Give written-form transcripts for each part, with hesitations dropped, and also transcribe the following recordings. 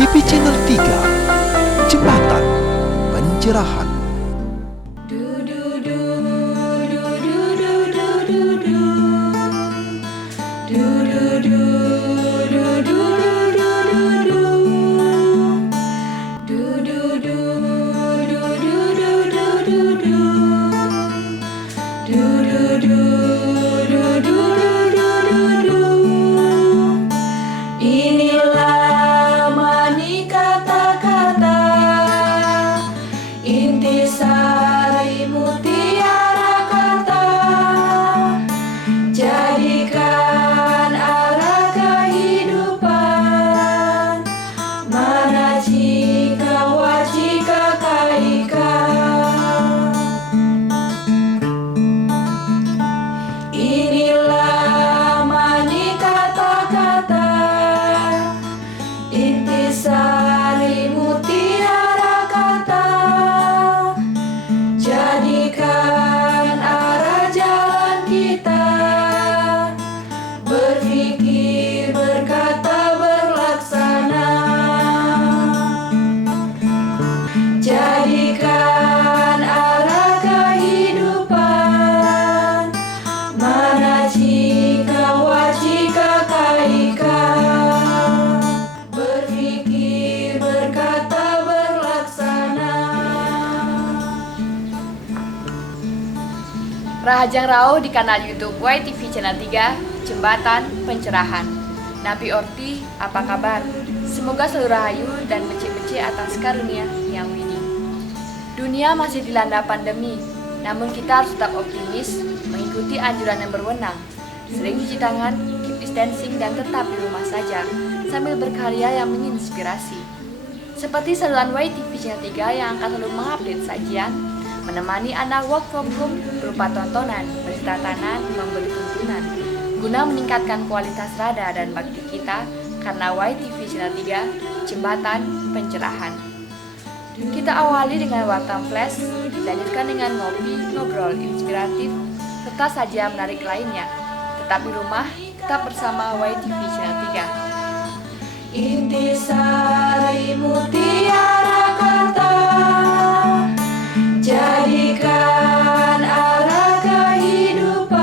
YTV Channel 3, Jembatan Pencerahan. Inilah mani kata-kata, intisari mutiara kata, jadikan arah kehidupan, mana jika wajika kaika. Inilah mani kata-kata, intisari mutiara kata, jadikan arah jalan kita, berpikir, berkata, berlaksana, jadikan arah kehidupan, mana jika wajika kaika, berpikir, berkata, berlaksana. Rahajang Rao di kanal YouTube YTV Channel 3, Jembatan Pencerahan. Nabi Orti, apa kabar? Semoga selalu rahayu dan beci-beci atas karunia yang widi. Dunia masih dilanda pandemi, namun kita harus tetap optimis, mengikuti anjuran yang berwenang. Sering cuci tangan, keep distancing, dan tetap di rumah saja, sambil berkarya yang menginspirasi. Seperti saluran YTV Channel 3 yang akan selalu mengupdate sajian, menemani Anda work from home berupa tontonan, bertatanan, memberi tuntunan, guna meningkatkan kualitas rada dan bakti kita, karena YTV Channel 3, Jembatan Pencerahan. Kita awali dengan Wartam Flash, dilanjutkan dengan ngopi, ngobrol inspiratif, serta sajian menarik lainnya. Tetap di rumah, tetap bersama YTV Channel 3. Intisari mutiara kata, jadikan arah kehidupan,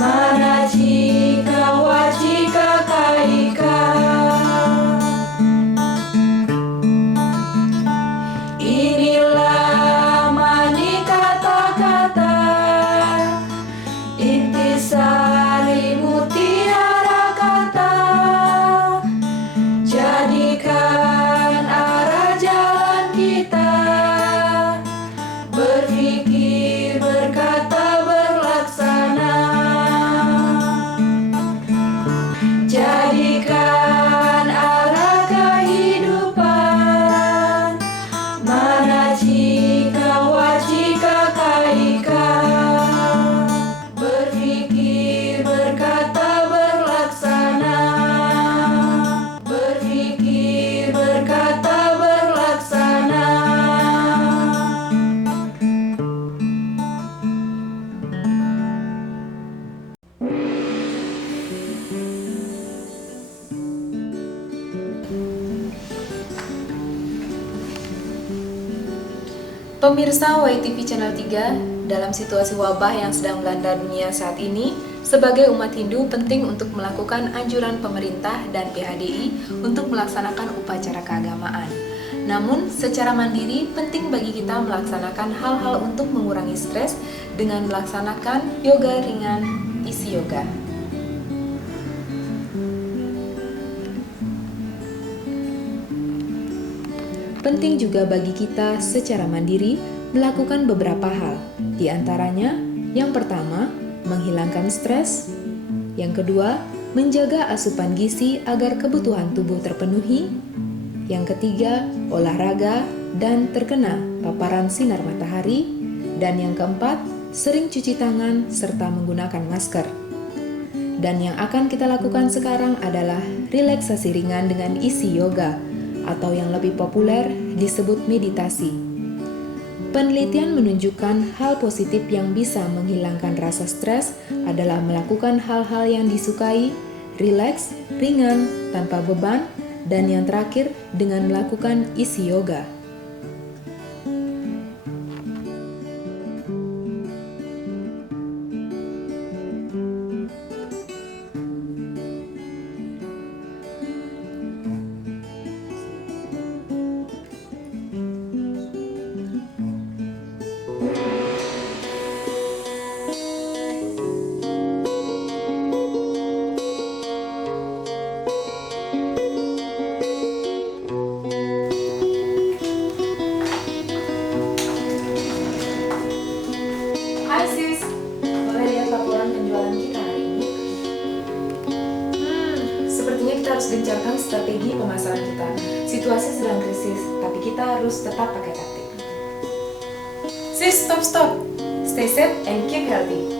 mana jika wajika kaika. Inilah mani kata-kata, intisari mutiara kata, jadikan arah jalan kita, berpikir, berkata, berlaksana, jadikan arah kehidupan, mana jika wajika kaika, berpikir, berkata, berlaksana, berpikir, berkata, berlaksana. Pemirsa YTV Channel 3, dalam situasi wabah yang sedang melanda dunia saat ini, sebagai umat Hindu penting untuk melakukan anjuran pemerintah dan PHDI untuk melaksanakan upacara keagamaan. Namun, secara mandiri penting bagi kita melaksanakan hal-hal untuk mengurangi stres dengan melaksanakan yoga ringan, isi yoga. Penting juga bagi kita secara mandiri melakukan beberapa hal. Di antaranya, yang pertama, menghilangkan stres. Yang kedua, menjaga asupan gizi agar kebutuhan tubuh terpenuhi. Yang ketiga, olahraga dan terkena paparan sinar matahari. Dan yang keempat, sering cuci tangan serta menggunakan masker. Dan yang akan kita lakukan sekarang adalah relaksasi ringan dengan isi yoga, atau yang lebih populer disebut meditasi. Penelitian menunjukkan hal positif yang bisa menghilangkan rasa stres adalah melakukan hal-hal yang disukai, rileks, ringan, tanpa beban, dan yang terakhir dengan melakukan isi yoga. Hai sis, boleh lihat laporan penjualan kita hari ini? Sepertinya kita harus gencarkan strategi pemasaran kita. Situasi sedang krisis, tapi kita harus tetap pakai taktik. Sis, stop. Stay safe and keep healthy.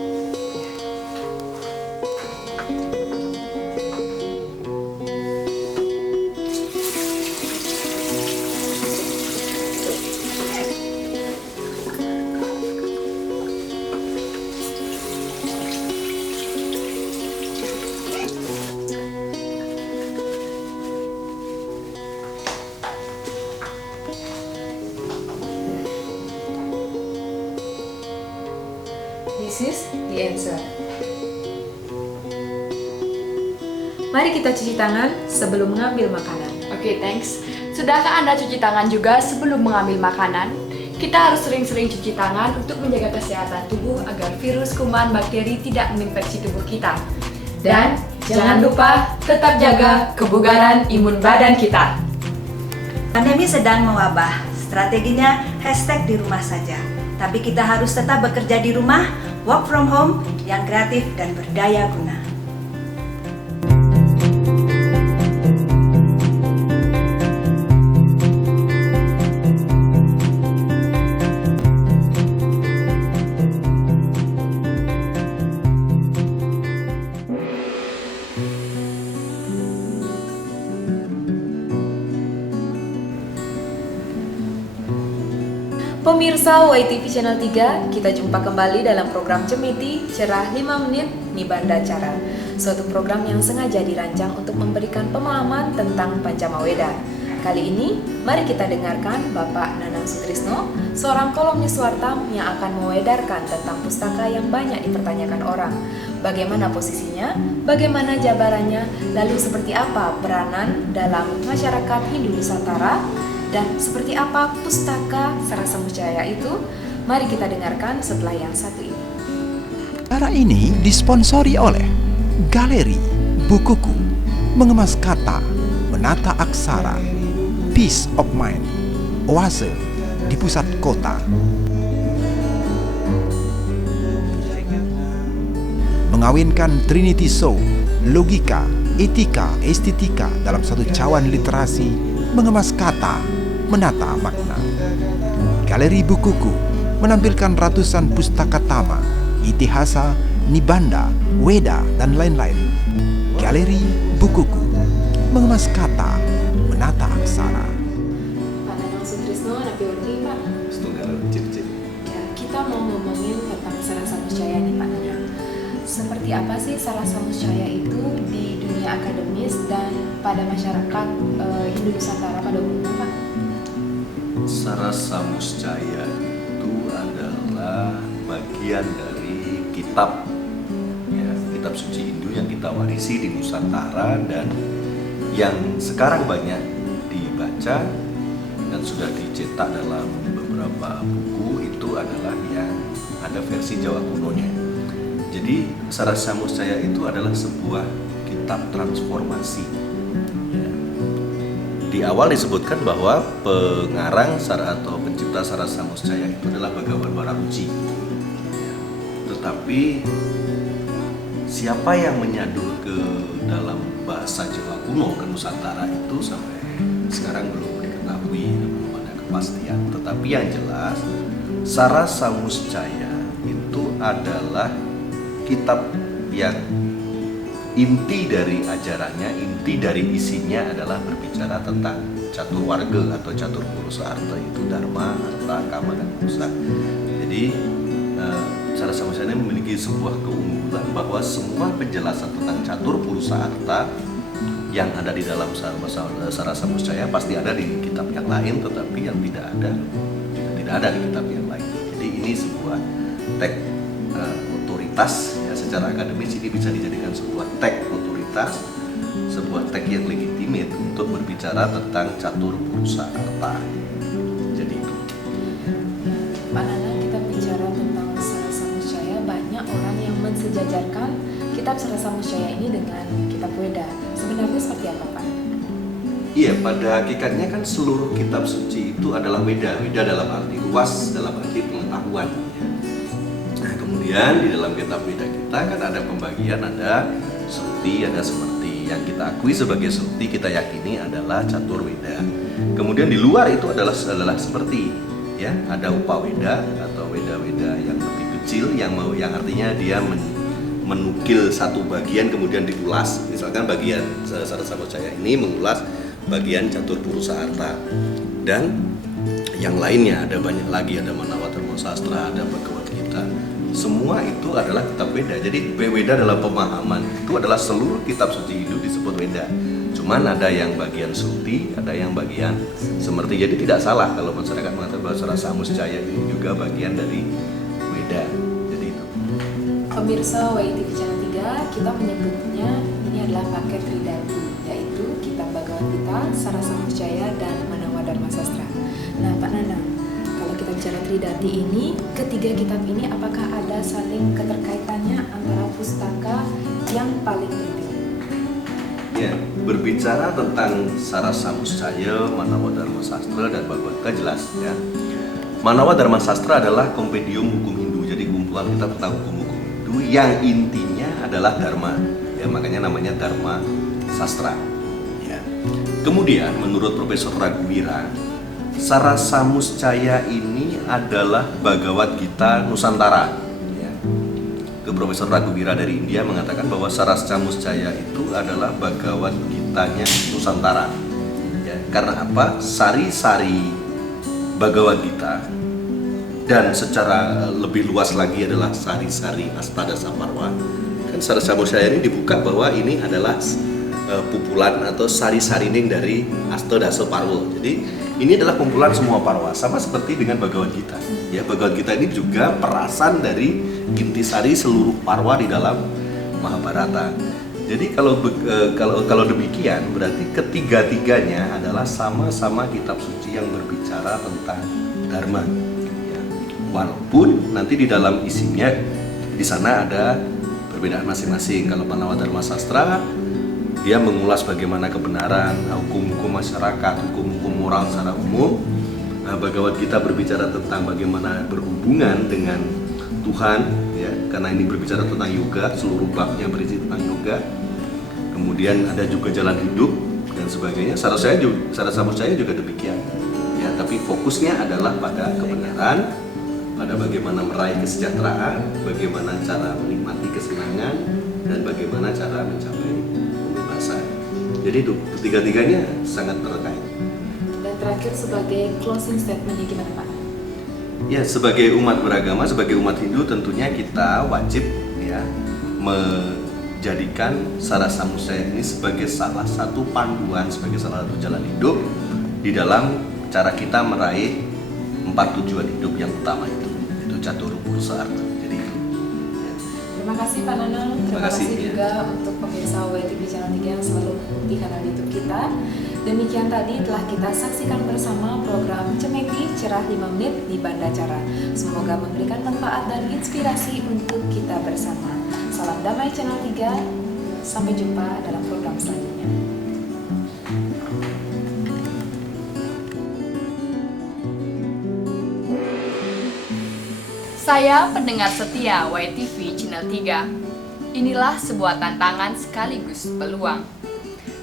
This is the answer. Mari kita cuci tangan sebelum mengambil makanan. Oke, thanks. Sudahkah Anda cuci tangan juga sebelum mengambil makanan? Kita harus sering-sering cuci tangan untuk menjaga kesehatan tubuh agar virus, kuman, bakteri tidak menginfeksi tubuh kita. Dan jangan lupa tetap jaga kebugaran imun badan kita. Pandemi sedang mewabah, strateginya hashtag di rumah saja. Tapi kita harus tetap bekerja di rumah, work from home yang kreatif dan berdaya guna. Pemirsa YTV Channel 3, kita jumpa kembali dalam program Cemeti Cerah 5 Menit Nibanda Cara. Suatu program yang sengaja dirancang untuk memberikan pemahaman tentang Pancamaweda. Kali ini, mari kita dengarkan Bapak Nanang Sutrisno, seorang kolumnis Wartam yang akan mewedarkan tentang pustaka yang banyak dipertanyakan orang. Bagaimana posisinya, bagaimana jabarannya, lalu seperti apa peranan dalam masyarakat Hindu Nusantara, dan seperti apa pustaka Sarasamucaya itu? Mari kita dengarkan setelah yang satu ini. Acara ini disponsori oleh Galeri Bukuku, Mengemas Kata, Menata Aksara, Peace of Mind, Oase di pusat kota. Mengawinkan Trinity Soul, logika, etika, estetika dalam satu cawan literasi, mengemas kata, menata makna. Galeri Bukuku menampilkan ratusan pustaka tama, itihasa, nibanda, weda, dan lain-lain. Galeri Bukuku, mengemas kata, menata aksara. Pak Nanang Sutrisno, Napi Urti, Pak. Ya, kita mau ngomongin tentang Sarasamucaya nih, Pak Nanang. Seperti apa sih Sarasamucaya itu di dunia akademis dan pada masyarakat Hindu Nusantara pada umumnya, Pak? Sarasamucaya itu adalah bagian dari kitab, ya, kitab suci Hindu yang kita warisi di Nusantara dan yang sekarang banyak dibaca dan sudah dicetak dalam beberapa buku. Itu adalah yang ada versi Jawa kunonya. Jadi Sarasamucaya itu adalah sebuah kitab transformasi. Di awal disebutkan bahwa pengarang atau pencipta Sarasamucaya itu adalah Bhagawan Wararuci. Tetapi siapa yang menyadur ke dalam bahasa Jawa kuno ke Nusantara itu sampai sekarang belum diketahui, belum ada kepastian. Tetapi yang jelas Sarasamucaya itu adalah kitab yang inti dari ajarannya, inti dari isinya adalah berbicara tentang catur warga atau catur purusa arta, itu dharma, arta, kama, dan purusa. Jadi Sarasamucaya memiliki sebuah keunggulan bahwa semua penjelasan tentang catur purusa arta yang ada di dalam Sarasa Muscaya pasti ada di kitab yang lain, tetapi yang tidak ada di kitab yang lain. Jadi ini sebuah teks otoritas ya, secara akademis ini bisa dijadikan sebuah teks otoritas, sebuah teks yang legitimate untuk berbicara tentang catur purusa arta. Jadi itu. Pak Nana, kita bicara tentang Sarasa Muscaya, banyak orang yang mensejajarkan kitab Sarasa Muscaya ini dengan kitab Weda. Sebenarnya seperti apa, Pak? Iya, pada hakikatnya kan seluruh kitab suci itu adalah Weda. Weda dalam arti luas, dalam arti pengetahuan. Nah, kemudian di dalam kitab Weda kita kan ada pembagian, ada Sruti, ada Semerti. Yang kita akui sebagai Sruti kita yakini adalah catur Weda. Kemudian di luar itu adalah Semerti, ya. Ada Upaweda atau Weda-Weda yang lebih kecil, yang artinya dia menukil satu bagian kemudian diulas. Misalkan bagian Sarasa Muscaya ini mengulas bagian catur purusa arta, dan yang lainnya ada banyak lagi, ada Manawa Dharma Sastra, ada Bhagavad Gita. Semua itu adalah kitab Weda. Jadi Weda dalam pemahaman itu adalah seluruh kitab suci Hindu disebut Weda. Cuman ada yang bagian Sruti, ada yang bagian Semerti. Jadi tidak salah kalau masyarakat mengatakan bahwa Sarasa Muscaya ini juga bagian dari Weda. Jadi itu. Pemirsa YTV Channel 3, kita menyebutnya ini adalah paket Tridati, yaitu kitab Bhagavad Gita, Sarasa Muscaya, dan Manawa Dharma Sastra. Nah, Pak Nana, kalau kita bicara Tridati ini, ketiga kitab ini apakah ada saling keterkaitannya antara pustaka yang paling penting? Ya, berbicara tentang Sarasa Muscaya, Manawa Dharma Sastra, dan Bhagavad Gita jelas ya. Manawa Dharma Sastra adalah kompendium hukum Hindu, jadi kumpulan kitab tentang hukum-hukum Hindu yang intinya adalah Dharma. Ya, makanya namanya Dharma Sastra. Ya. Kemudian menurut Profesor Raghuwira, Sarasa Muscaya ini adalah Bhagavad Gita Nusantara. Ya. Profesor Raghuwira dari India mengatakan bahwa Sarasa Muscaya itu adalah Bhagavad Gitanya Nusantara. Ya. Karena apa? Sari-sari Bhagavad Gita dan secara lebih luas lagi adalah sari-sari Astadasa Parwa. Kan Sarasa Muscaya ini dibuka bahwa ini adalah pupulan atau sari-sarining dari Astadasa Parwa. Jadi ini adalah kumpulan semua parwa, sama seperti dengan Bhagavad Gita. Ya, Bhagavad Gita ini juga perasan dari intisari seluruh parwa di dalam Mahabharata. Jadi kalau demikian berarti ketiga-tiganya adalah sama-sama kitab suci yang berbicara tentang dharma. Ya. Walaupun nanti di dalam isinya di sana ada perbedaan masing-masing. Kalau Manawa Dharma Sastra dia mengulas bagaimana kebenaran, hukum-hukum masyarakat, hukum-hukum moral secara umum. Bhagavad Gita berbicara tentang bagaimana berhubungan dengan Tuhan, ya, karena ini berbicara tentang yoga, seluruh babnya berisi tentang yoga. Kemudian ada juga jalan hidup dan sebagainya. Sarasa Muscaya juga demikian. Ya, tapi fokusnya adalah pada kebenaran, pada bagaimana meraih kesejahteraan, bagaimana cara menikmati kesenangan, dan bagaimana cara mencapai kebebasan. Jadi itu ketiga-tiganya sangat terkait. Dan terakhir sebagai closing statement gimana, Pak? Ya, sebagai umat beragama, sebagai umat Hindu tentunya kita wajib ya menjadikan Sarasa Muscaya ini sebagai salah satu panduan, sebagai salah satu jalan hidup di dalam cara kita meraih 4 tujuan hidup yang utama itu catur purusa arta. Jadi itu. Ya. Terima kasih Pak Nanang, terima kasih juga untuk pemirsa YTV Channel 3 yang selalu mengikuti kanal YouTube kita. Demikian tadi telah kita saksikan bersama program Cemeti Cerah 5 Menit di Bandacara. Semoga memberikan manfaat dan inspirasi untuk kita bersama. Salam damai Channel 3, sampai jumpa dalam program selanjutnya. Saya pendengar setia YTV Channel 3. Inilah sebuah tantangan sekaligus peluang.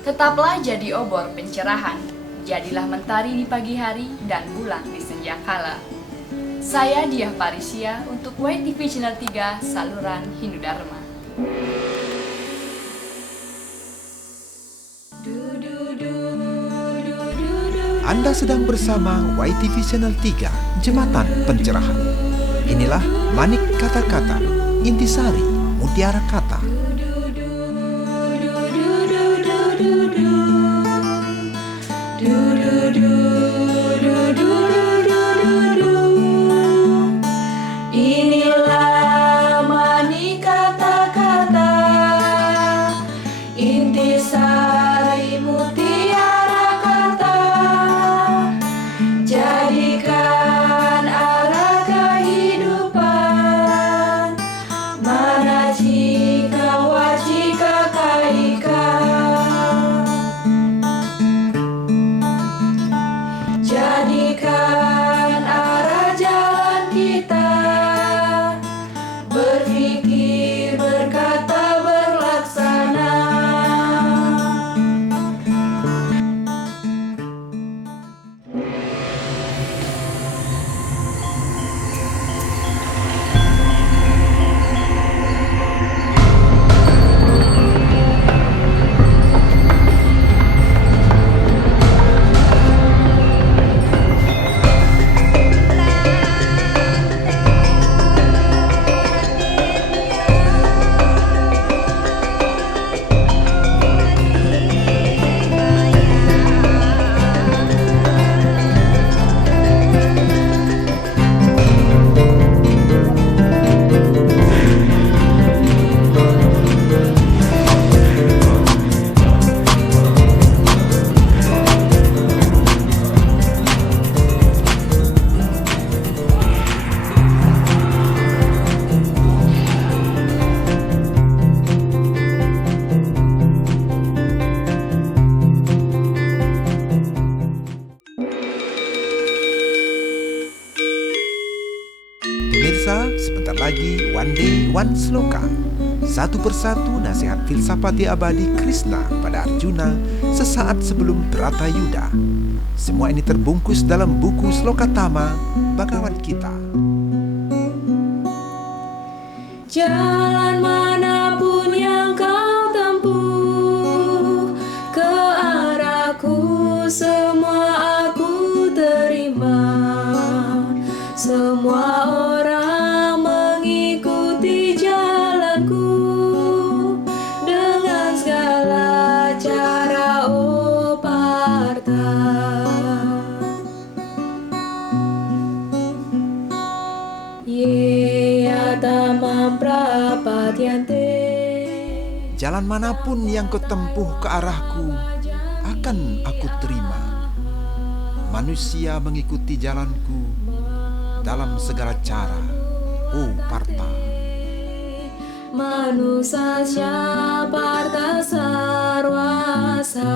Tetaplah jadi obor pencerahan, jadilah mentari di pagi hari dan bulan di senja kala. Saya Diah Parisia untuk YTV Channel 3, saluran Hindu Dharma. Anda sedang bersama YTV Channel 3, Jembatan Pencerahan. Inilah Manik Kata-Kata, Intisari Mutiara Kata. Inilah manik kata-kata, intisari mutiara kata. Jadikan arah kehidupan, mana jika wajika kaika. Jadikan arah jalan kita, berpikir, berkata, berlaksana. Pemirsa, sebentar lagi One Day One Sloka. Satu persatu nasihat filsafati abadi Krishna pada Arjuna sesaat sebelum Bratayuda. Semua ini terbungkus dalam buku Slokatama Bhagavad Gita. Jalan manapun yang kau tempuh, ke arahku semua aku terima. Semua orang mengikuti jalanku dengan segala cara, oh Partha. Yeyatamam prapadyante. Jalan manapun yang kau tempuh ke arahku, akan aku terima. Manusia mengikuti jalanku dalam segala cara, oh Partha. Manusasya Partha sarwasa.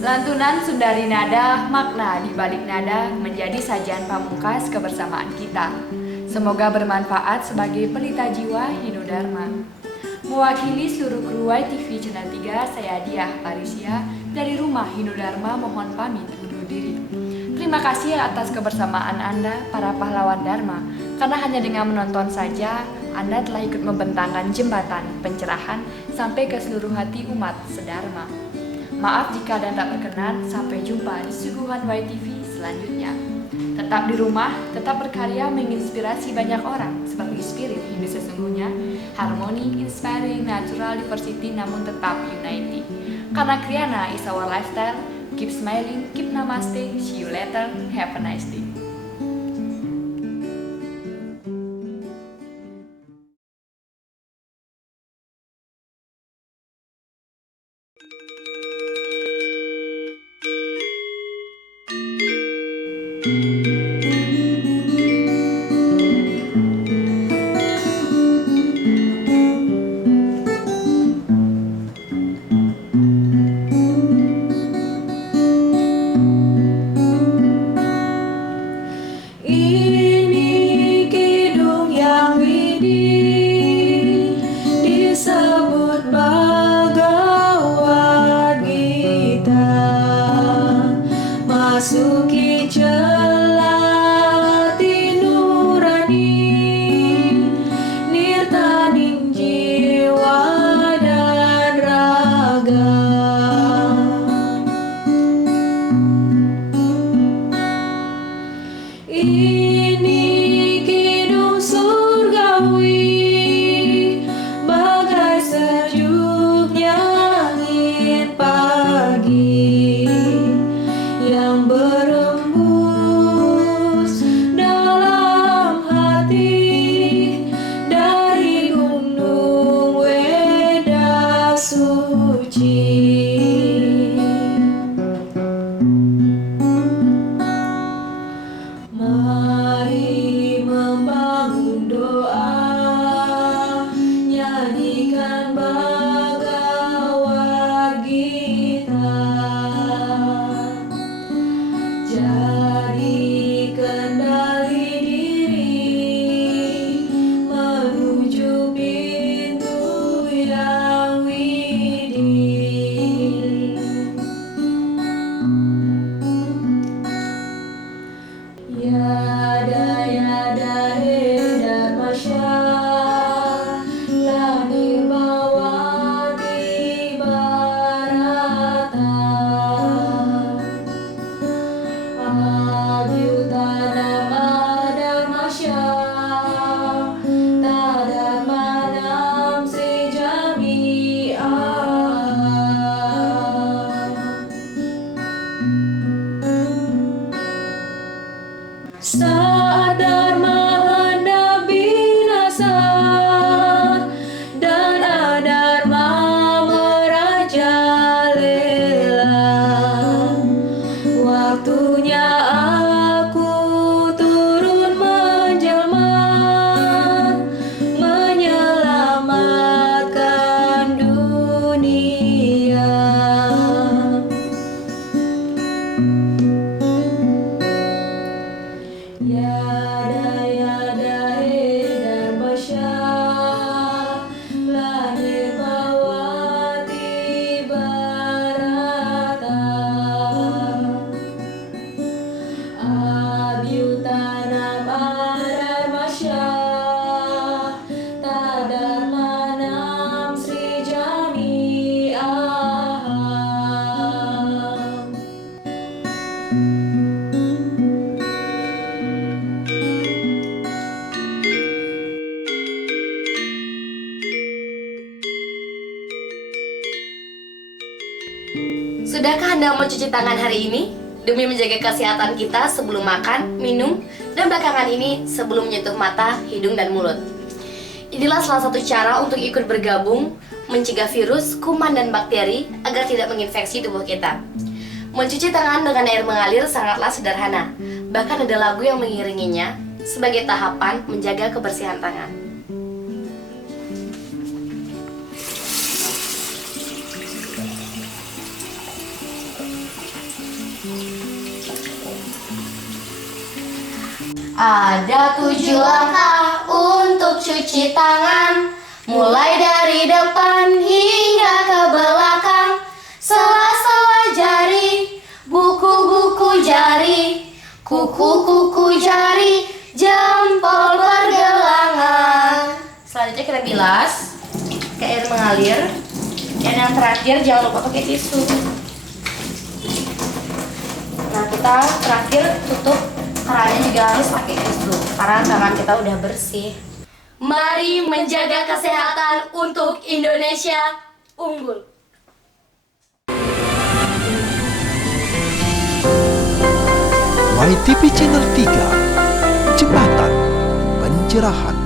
Lantunan Sundari Nada, makna di balik nada menjadi sajian pamungkas kebersamaan kita. Semoga bermanfaat sebagai pelita jiwa Hinodharma. Mewakili seluruh kru YTV Channel 3, saya Diah Parisia dari Rumah Hinodharma mohon pamit undur diri. Terima kasih atas kebersamaan Anda, para pahlawan Dharma, karena hanya dengan menonton saja, Anda telah ikut membentangkan jembatan pencerahan sampai ke seluruh hati umat sedharma. Maaf jika Anda tak berkenan, sampai jumpa di suguhan YTV selanjutnya. Tetap di rumah, tetap berkarya menginspirasi banyak orang seperti spirit Hindu sesungguhnya, harmoni, inspiring, natural, diversity namun tetap unity. Karena Kriana is our lifestyle, keep smiling, keep namaste, see you later, have a nice day. Sudahkah Anda mencuci tangan hari ini demi menjaga kesehatan kita sebelum makan, minum, dan belakangan ini sebelum menyentuh mata, hidung, dan mulut? Inilah salah satu cara untuk ikut bergabung mencegah virus, kuman, dan bakteri agar tidak menginfeksi tubuh kita. Mencuci tangan dengan air mengalir sangatlah sederhana. Bahkan ada lagu yang mengiringinya sebagai tahapan menjaga kebersihan tangan. Ada 7 langkah untuk cuci tangan, mulai dari depan hingga ke belakang. Sela-sela jari, buku-buku jari, kuku-kuku jari, jempol pergelangan. Selanjutnya kita bilas ke air mengalir. Dan yang terakhir jangan lupa pakai tisu. Nah, kita terakhir tutup kerannya juga harus pakai tisu karena tangan kita udah bersih. Mari menjaga kesehatan untuk Indonesia unggul. YTV Channel 3, Jembatan Pencerahan.